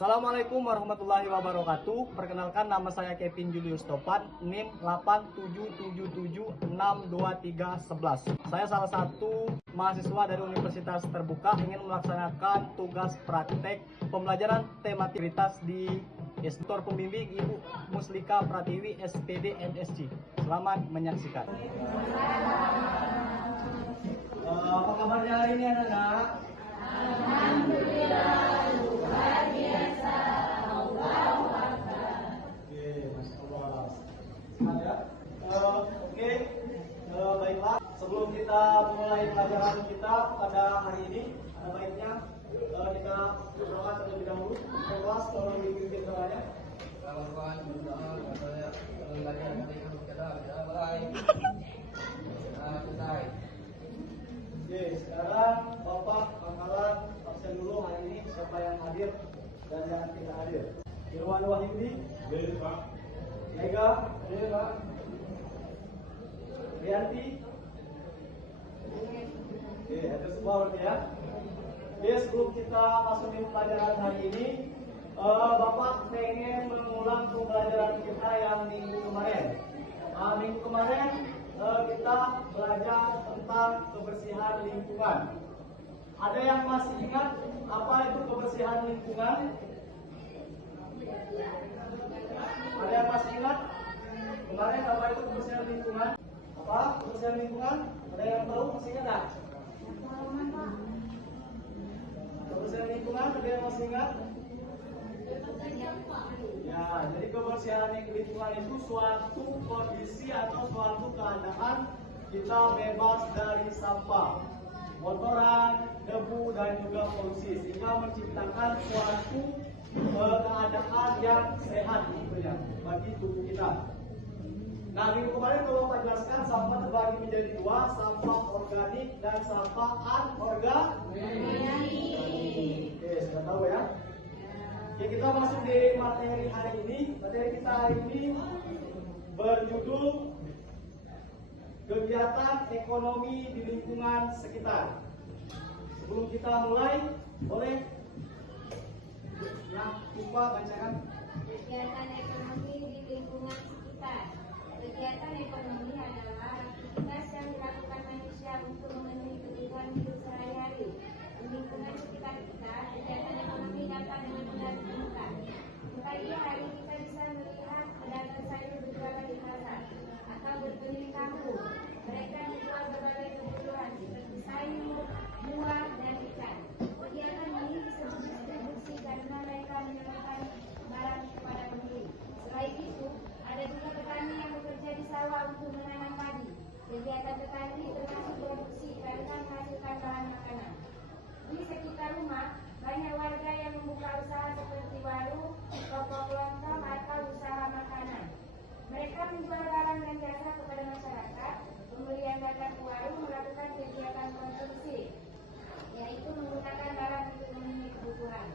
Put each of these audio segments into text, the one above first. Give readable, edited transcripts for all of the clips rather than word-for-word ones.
Assalamualaikum warahmatullahi wabarakatuh. Perkenalkan, nama saya Kevin Julius Topan, NIM 87776231. Saya salah satu mahasiswa dari Universitas Terbuka ingin melaksanakan tugas praktek pembelajaran tematikritas di Instruktur Pembimbing Ibu Muslika Pratiwi SPD MSc. Selamat menyaksikan. Apa kabarnya hari ini anak-anak? Alhamdulillah, luar biasa. Allahu Akbar. Oke, Masya Allah. Ada? Oke, baiklah. Sebelum kita mulai pelajaran kita pada hari ini, ada baiknya kita berdoa terlebih dahulu. Kelas kalau dipimpin doanya. Oke, sekarang Bapak bakalan absen dulu hari ini siapa yang hadir dan yang tidak hadir. Irwan Wahyudi, Pak. Mega, Pak. Rianti. Oke, itu semua ya. Oke, sebelum kita masuk di pelajaran hari ini, Bapak pengen mengulang pembelajaran kita yang minggu kemarin. Minggu kemarin kita belajar tentang kebersihan lingkungan. Ada yang masih ingat apa itu kebersihan lingkungan? Ada yang masih ingat? Kemarin apa itu kebersihan lingkungan? Apa kebersihan lingkungan? Ada yang tahu? Masih ingat tak? Kebersihan lingkungan, ada yang masih ingat? Ya, jadi kebersihan lingkungan itu suatu kondisi atau suatu keadaan kita bebas dari sampah, kotoran, debu dan juga polusi, sehingga menciptakan suatu keadaan yang sehat tentunya bagi tubuh kita. Nah, minggu kemarin kalau Bapak jelaskan sampah terbagi menjadi dua, sampah organik dan sampah anorganik. Oke, sudah tahu ya? Oke, kita masuk di materi hari ini. Materi kita hari ini berjudul kegiatan ekonomi di lingkungan sekitar. Sebelum kita mulai, boleh yang lupa bacakan. Kegiatan ekonomi di lingkungan sekitar. Kegiatan ekonomi adalah aktivitas yang dilakukan manusia untuk memenuhi kebutuhan hidup sehari-hari. Di lingkungan sekitar kita, kegiatan ekonomi dapat dengan mudah ditemukan. Pagi hari kita bisa melihat pedagang sayur berjualan di pasar atau berkeliling kampung. Mereka menjual berbagai kebutuhan seperti sayur, buah, dan ikan. Kegiatan ini disebut distribusi karena mereka menyalurkan barang kepada pembeli. Selain itu, ada juga petani yang bekerja di sawah untuk menanam padi. Kegiatan petani termasuk produksi karena menghasilkan bahan makanan. Di sekitar rumah, banyak warga yang membuka usaha seperti warung, toko kelontong, atau usaha makanan. Mereka menjual barang dan jasa kepada masyarakat. Pembeli yang datang ke warung melakukan kegiatan konsumsi, yaitu menggunakan barang untuk memenuhi kebutuhan.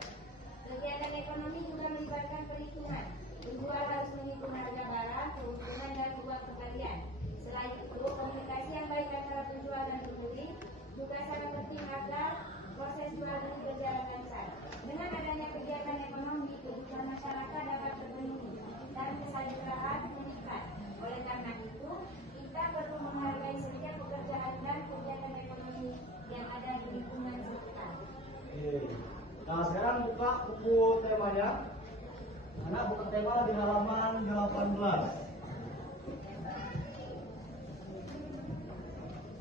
Kegiatan ekonomi juga melibatkan perhitungan. Penjual harus menghitung harga barang, keuntungan, dan uang kembalian. Selain itu, komunikasi yang baik antara penjual dan pembeli juga sangat penting agar proses jual beli berjalan lancar. Dengan adanya kegiatan ekonomi, kebutuhan masyarakat dapat terpenuhi dan kesejahteraan meningkat. Oleh karena itu, kita perlu menghargai setiap pekerjaan dan kegiatan ekonomi yang ada di lingkungan sekitar. Nah, sekarang buka buku temanya. Anak buka tema di halaman 18.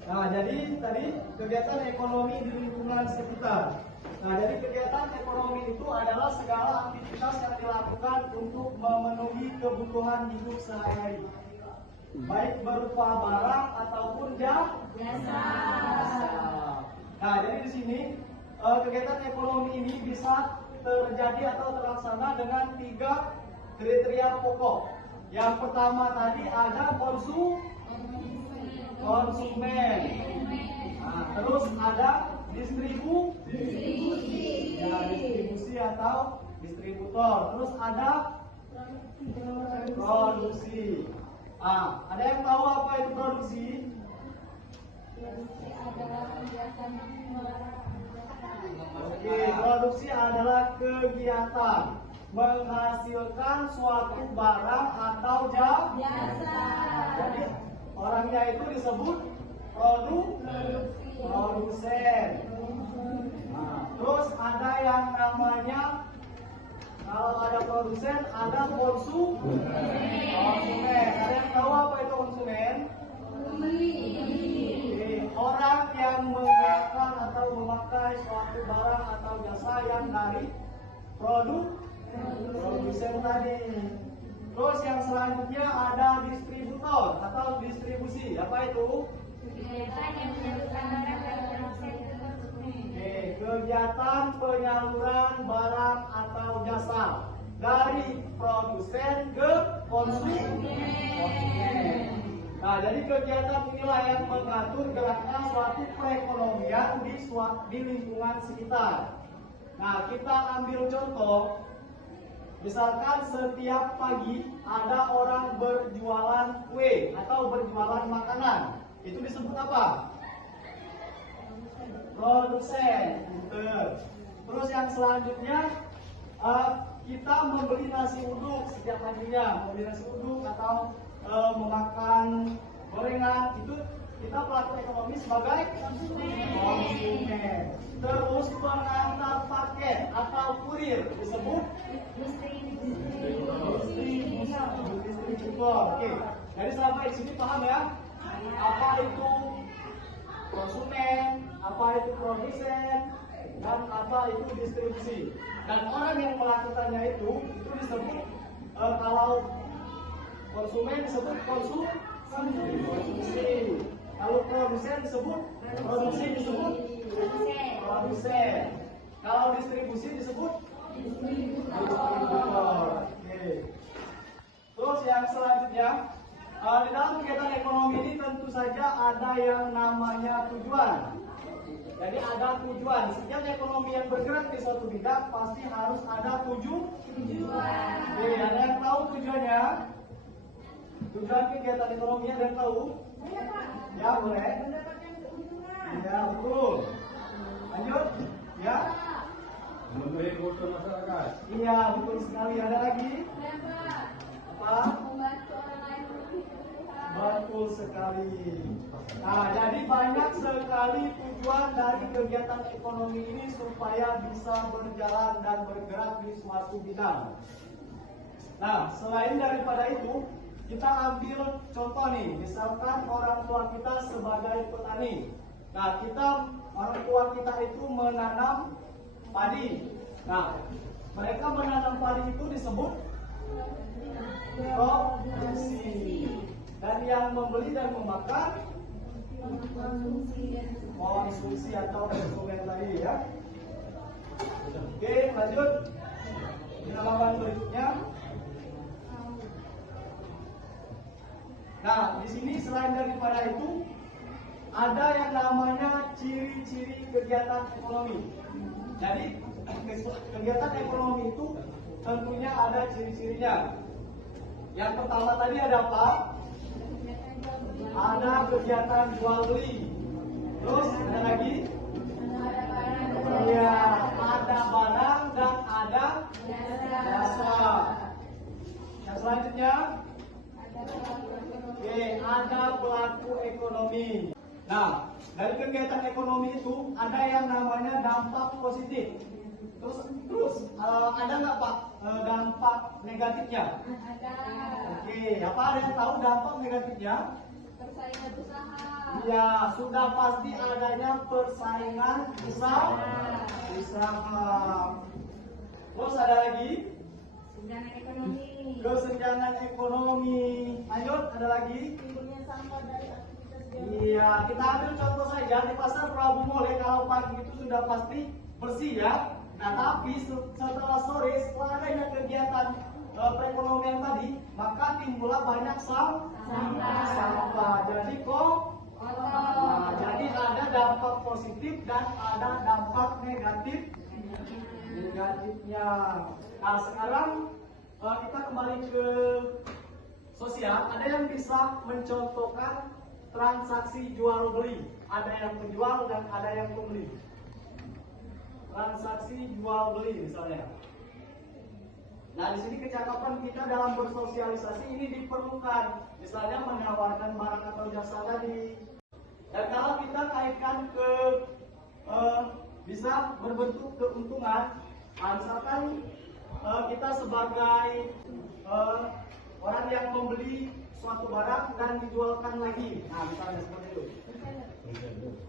Nah, jadi tadi kegiatan ekonomi di lingkungan sekitar. Nah, jadi kegiatan ekonomi itu adalah segala aktivitas yang dilakukan untuk memenuhi kebutuhan hidup sehari-hari, baik berupa barang ataupun jasa. Nah, jadi di sini kegiatan ekonomi ini bisa terjadi atau terlaksana dengan 3 kriteria pokok. Yang pertama tadi ada konsumen. Nah, terus ada distribusi. Ya, distribusi atau distributor. Terus ada produksi. Ada yang tahu apa itu produksi? Produksi adalah kegiatan Oke, produksi adalah kegiatan menghasilkan suatu barang atau jasa. Jadi orangnya itu disebut produsen. Nah, terus ada yang namanya, kalau ada produsen ada konsumen. Ada yang tahu apa itu konsumen? Orang yang menggunakan atau memakai suatu barang atau jasa yang dari produsen tadi. Terus yang selanjutnya ada distributor atau distribusi. Apa itu? Kegiatan yang menyalurkan barang dari produsen ke konsumen. Kegiatan penyaluran barang atau jasa dari produsen ke konsumen. Nah, jadi kegiatan inilah yang mengatur geraknya suatu perekonomian di lingkungan sekitar. Nah, kita ambil contoh, misalkan setiap pagi ada orang berjualan kue atau berjualan makanan. Itu disebut apa? Produsen. Terus yang selanjutnya, kita membeli nasi uduk setiap paginya, membeli nasi uduk atau memakan gorengan, itu kita pelaku ekonomi sebagai konsumen. Terus pengantar paket atau kurir disebut distributor. Oke, jadi sampai di sini paham ya? Apa itu konsumen, apa itu produsen, dan apa itu distribusi. Dan orang yang melakukannya itu disebut kalau konsumen disebut konsumsi. Kalau produsen disebut produsen. Kalau distribusi disebut distributor. Oke. Terus yang selanjutnya, di dalam kegiatan ekonomi ini tentu saja ada yang namanya tujuan. Jadi ada tujuan. Setiap ekonomi yang bergerak di suatu bidang pasti harus ada tujuan. Oke, ada yang tahu tujuannya? Tujuan kegiatan ekonomi ada yang tahu? Ya, boleh. Ya, betul. Lanjut. Ya. Memberi keuntungan masyarakat. Iya, betul sekali. Ada lagi? Apa? Betul sekali. Nah, jadi banyak sekali tujuan dari kegiatan ekonomi ini supaya bisa berjalan dan bergerak di suatu bidang. Nah, selain daripada itu, kita ambil contoh nih, misalkan orang tua kita sebagai petani. Nah, orang tua kita itu menanam padi. Nah, mereka menanam padi itu disebut produksi. Dan yang membeli dan memakan konsumsi atau konsumen tadi ya. Oke, lanjut. Di halaman berikutnya. Nah, di sini selain daripada itu ada yang namanya ciri-ciri kegiatan ekonomi. Jadi kegiatan ekonomi itu tentunya ada ciri-cirinya. Yang pertama tadi ada apa? Ada kegiatan jual beli. Terus ada lagi? Iya, ada barang dan ada jasa. Yang selanjutnya? Oke, ada pelaku ekonomi. Nah, dari kegiatan ekonomi itu ada yang namanya dampak positif. Terus ada nggak Pak dampak negatifnya? Ada. Oke, apa ada yang tahu dampak negatifnya? Persaingan usaha. Iya, sudah pasti adanya persaingan usaha. Terus ada lagi? Kesenjangan ekonomi. Kesenjangan ekonomi. Lanjut, ada lagi? Timbulnya sampah dari aktivitas Iya, kita ambil contoh saja di pasar Prabu Mole, kalau pagi itu sudah pasti bersih ya. Nah, tapi setelah sore, setelah adanya kegiatan perekonomian tadi, maka timbullah banyak sampah. Jadi jadi ada dampak positif dan ada dampak negatifnya. Nah, sekarang kita kembali ke sosial. Ada yang bisa mencontohkan transaksi jual beli? Ada yang penjual dan ada yang pembeli. transaksi jual beli misalnya. Nah, di sini kecakapan kita dalam bersosialisasi ini diperlukan. Misalnya menawarkan barang atau jasa tadi. Dan kalau kita kaitkan ke bisa berbentuk keuntungan, misalkan kita sebagai orang yang membeli suatu barang dan dijualkan lagi. Nah, misalnya seperti itu.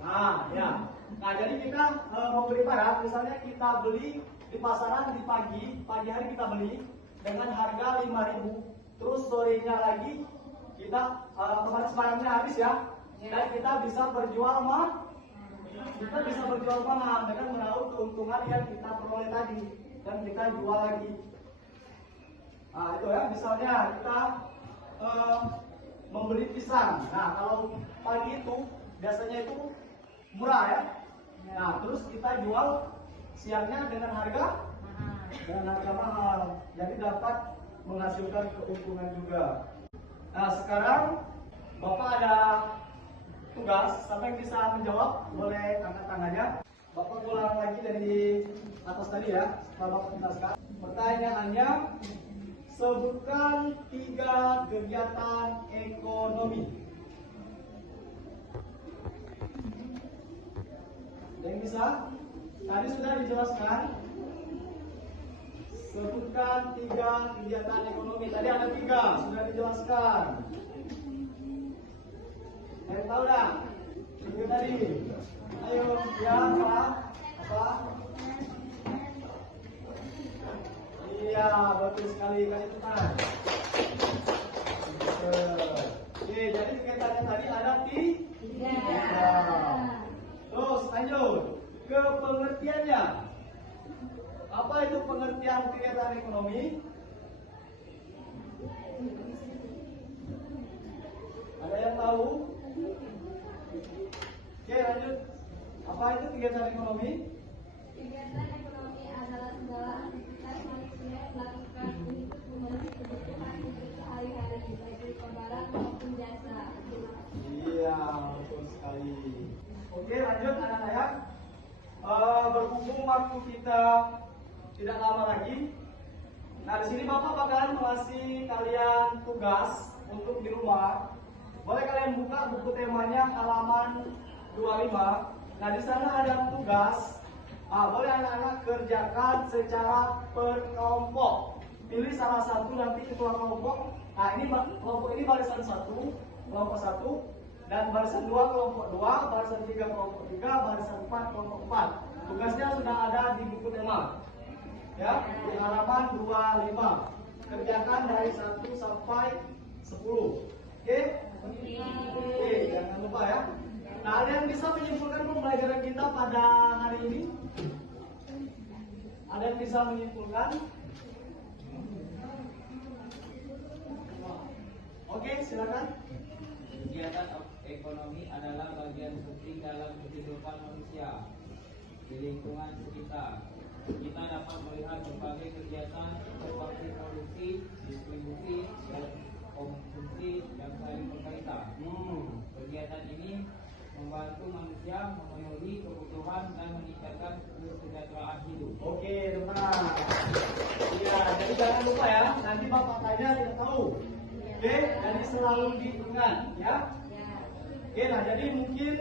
Nah, ya. Nah, jadi kita membeli barang, misalnya kita beli di pasaran di pagi hari kita beli dengan harga 5.000, terus sorenya lagi kita kemarin barangnya habis ya, dan kita bisa berjual mahal dengan meraup keuntungan yang kita peroleh tadi dan kita jual lagi. Nah, itu ya, misalnya kita membeli pisang. Nah, kalau pagi itu biasanya itu murah ya. Nah, terus kita jual siangnya dengan harga mahal. Jadi dapat menghasilkan keuntungan juga. Nah, sekarang Bapak ada tugas, sampai yang bisa menjawab boleh angkat tangannya. Bapak ulang lagi dari atas tadi ya, setelah Bapak tuntaskan. Pertanyaannya, sebutkan 3 kegiatan ekonomi. Yang bisa? Tadi sudah dijelaskan. Sebutkan 3 kegiatan ekonomi. Tadi ada 3, sudah dijelaskan. Yang tahu dah? Itu tadi. Ayo, ya apa? Iya, betul sekali. Kasih teman. Oke, jadi kegiatannya tadi ada 3. Terus lanjut ke pengertiannya. Apa itu pengertian kegiatan ekonomi? Ada yang tahu? Oke, lanjut. Apa itu kegiatan ekonomi? Kegiatan ekonomi adalah segala aktivitas manusia yang melakukan untuk memenuhi kebutuhan hidup sehari-hari, baik berupa barang maupun jasa. Iya, betul sekali. Oke, lanjut anak-anak. Berhubung waktu kita tidak lama lagi. Nah, di sini Bapak bakalan mengasih kalian tugas untuk di rumah. Boleh kalian buka buku temanya halaman 25. Nah, di sana ada tugas. Boleh anak-anak kerjakan secara per kelompok. Pilih salah satu nanti ketua kelompok. Nah, ini kelompok ini barisan 1, kelompok 1. Dan barisan 2 kelompok 2, barisan 3 kelompok 3, barisan 4 kelompok 4. Tugasnya sudah ada di buku tema. Ya, di halaman 25. Kerjakan dari 1 sampai 10. Oke? Oke, jangan lupa ya. Nah, ada yang bisa menyimpulkan pembelajaran kita pada hari ini? Ada yang bisa menyimpulkan? Oke, silakan. Kegiatan ekonomi adalah bagian penting dalam kehidupan manusia di lingkungan sekitar. Kita dapat melihat berbagai kegiatan seperti produksi, distribusi, dan konsumsi yang saling berkaitan. Kegiatan ini membantu manusia memenuhi kebutuhan dan meningkatkan kesejahteraan hidup. Oke, teman. Iya, jadi jangan lupa ya. Nanti Bapak tanya tidak tahu. Oke, jadi selalu diingat ya. Oke, nah jadi mungkin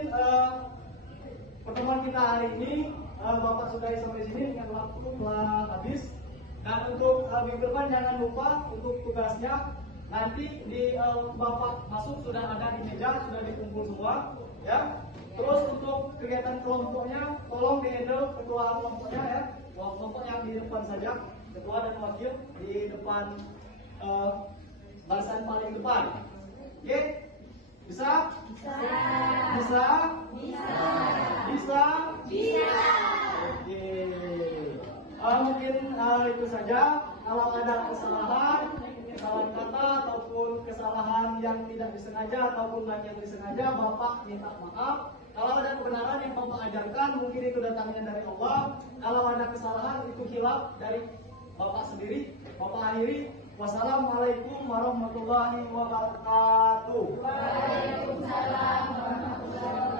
pertemuan kita hari ini Bapak sudahi sampai sini dengan waktu telah habis. Dan untuk minggu depan jangan lupa untuk tugasnya nanti di Bapak masuk sudah ada di meja, sudah dikumpul semua ya. Terus untuk kegiatan kelompoknya tolong di-handle ketua kelompoknya ya. Kelompok yang di depan saja, ketua dan wakil di depan barisan paling depan. Oke? Bisa? Bisa. Bisa? Bisa. Bisa? Bisa. Oke. Mungkin itu saja. Kalau ada kesalahan kata ataupun kesalahan yang tidak disengaja ataupun yang disengaja, Bapak minta maaf. Kalau ada kebenaran yang Bapak ajarkan, mungkin itu datangnya dari Allah. Kalau ada kesalahan, itu khilaf dari Bapak sendiri. Bapak akhiri. Wassalamualaikum warahmatullahi wabarakatuh. Waalaikumsalam warahmatullahi wabarakatuh.